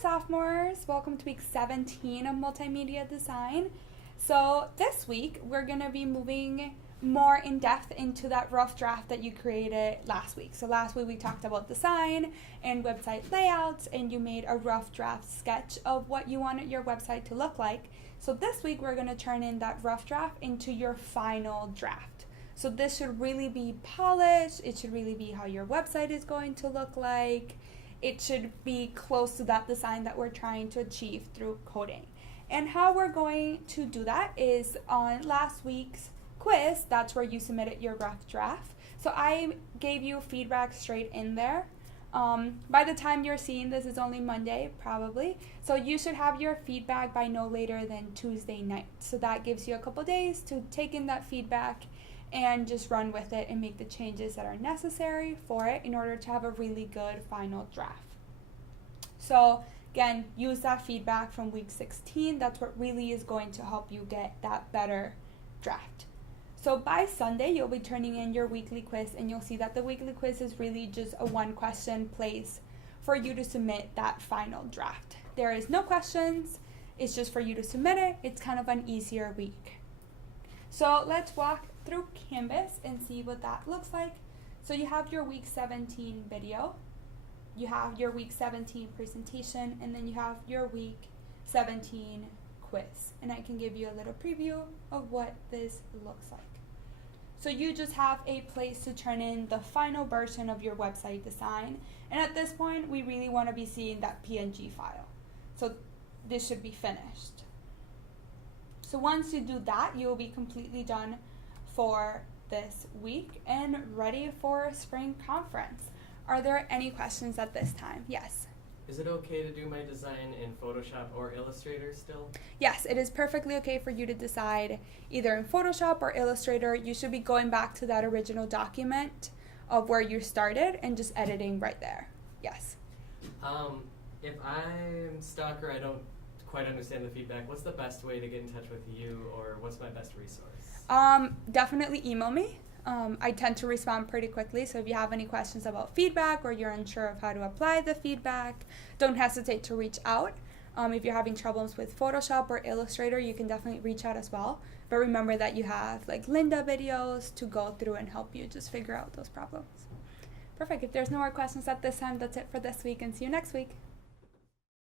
sophomores. Welcome to week 17 of Multimedia Design. So this week, we're going to be moving more in depth into that rough draft that you created last week. So last week we talked about design and website layouts, and you made a rough draft sketch of what you wanted your website to look like. So this week we're going to turn in that rough draft into your final draft. So this should really be polished. It should really be how your website is going to look like. It should be close to that design that we're trying to achieve through coding. And how we're going to do that is on last week's quiz. That's where you submitted your rough draft. So I gave you feedback straight in there. By the time you're seeing this, it's only Monday, probably. So you should have your feedback by no later than Tuesday night. So that gives you a couple days to take in that feedback and just run with it and make the changes that are necessary for it in order to have a really good final draft. So again, use that feedback from week 16. That's what really is going to help you get that better draft. So by Sunday, you'll be turning in your weekly quiz, and you'll see that the weekly quiz is really just a one-question place for you to submit that final draft. There is no questions. It's just for you to submit it. It's kind of an easier week. So let's walk through Canvas and see what that looks like. So you have your week 17 video, you have your week 17 presentation, and then you have your week 17 quiz. And I can give you a little preview of what this looks like. So you just have a place to turn in the final version of your website design. And at this point, we really want to be seeing that PNG file. So this should be finished. So once you do that, you will be completely done for this week and ready for spring conference. Are there any questions at this time? Yes. Is it okay to do my design in Photoshop or Illustrator still? Yes, it is perfectly okay for you to decide either in Photoshop or Illustrator. You should be going back to that original document of where you started and just editing right there. Yes. If I'm stuck or I don't quite understand the feedback, what's the best way to get in touch with you, or what's my best resource? Definitely email me. I tend to respond pretty quickly, so if you have any questions about feedback or you're unsure of how to apply the feedback, don't hesitate to reach out. If you're having troubles with Photoshop or Illustrator, you can definitely reach out as well. But remember that you have like Linda videos to go through and help you just figure out those problems. Perfect. If there's no more questions at this time, that's it for this week, and see you next week.